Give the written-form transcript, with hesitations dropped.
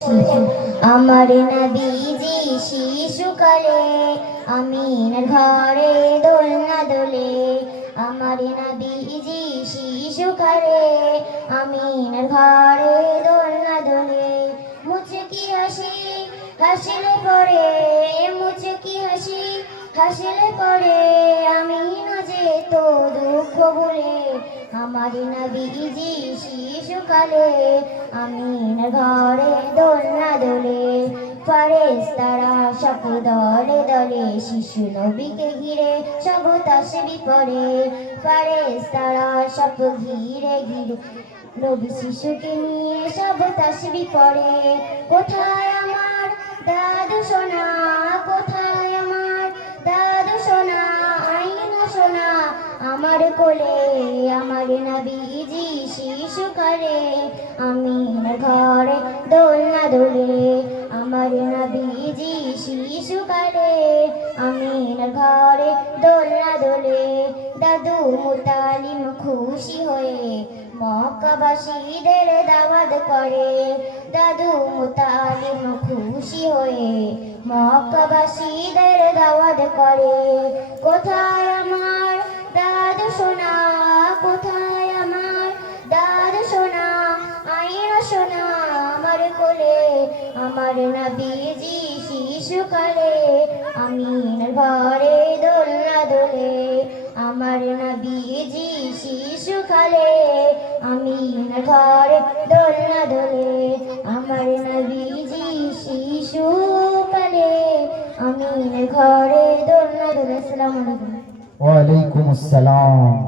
আমার নবীজি শিশুকালে আমিনার ঘরে দোলনা দোলে। আমার নবীজি শিশুকালে আমিনার ঘরে দোলনা দোলে। মুচকি হাসি হাসিলে পরে, মুচকি হাসি হাসিলে পরে আমিনা যেত দুঃখ ভুলে। আমার নবীজি শিশুকালে আমিনার ঘরে দোলনা দোলে। ফারেস্তারা সব দলে দলে শিশু নবীকে ঘিরে সব তাসবিহ পড়ে। ফারেস্তারা সব ঘিরে ঘিরে নবী শিশুকে নিয়ে সব তাসবিহ পড়ে। কোথায় আমার দাদু সোনা, কোথায় আমার দাদু সোনা, আইনা সোনা আমার কোলে। আমার নবীজি শিশুকালে আমিনার ঘরে দোলনা দোলে। আমার নবীজি শিশুকালে আমিনার ঘরে দোলনা দোলে। দাদু মুতালিম খুশি হয়ে মক্কাবাসীদের দাওয়াত করে। দাদু মুতালিম খুশি হয়ে মক্কাবাসীদের দাওয়াত করে। কোথায় আমার দাদু সোনা, কোথায় আমার দাদু সোনা, আইনা সোনা আমার কোলে। আমার নবীজি শিশুকালে আমিনার ঘরে দোলনা দোলে। আমার নবীজি শিশুকালে আমিনার ঘরে দোলনা দোলে। আমার নবীজি শিশুকালে আমিনার ঘরে দোলনা দোলে। আসসালামু আলাইকুম। ওয়া আলাইকুম আসসালাম।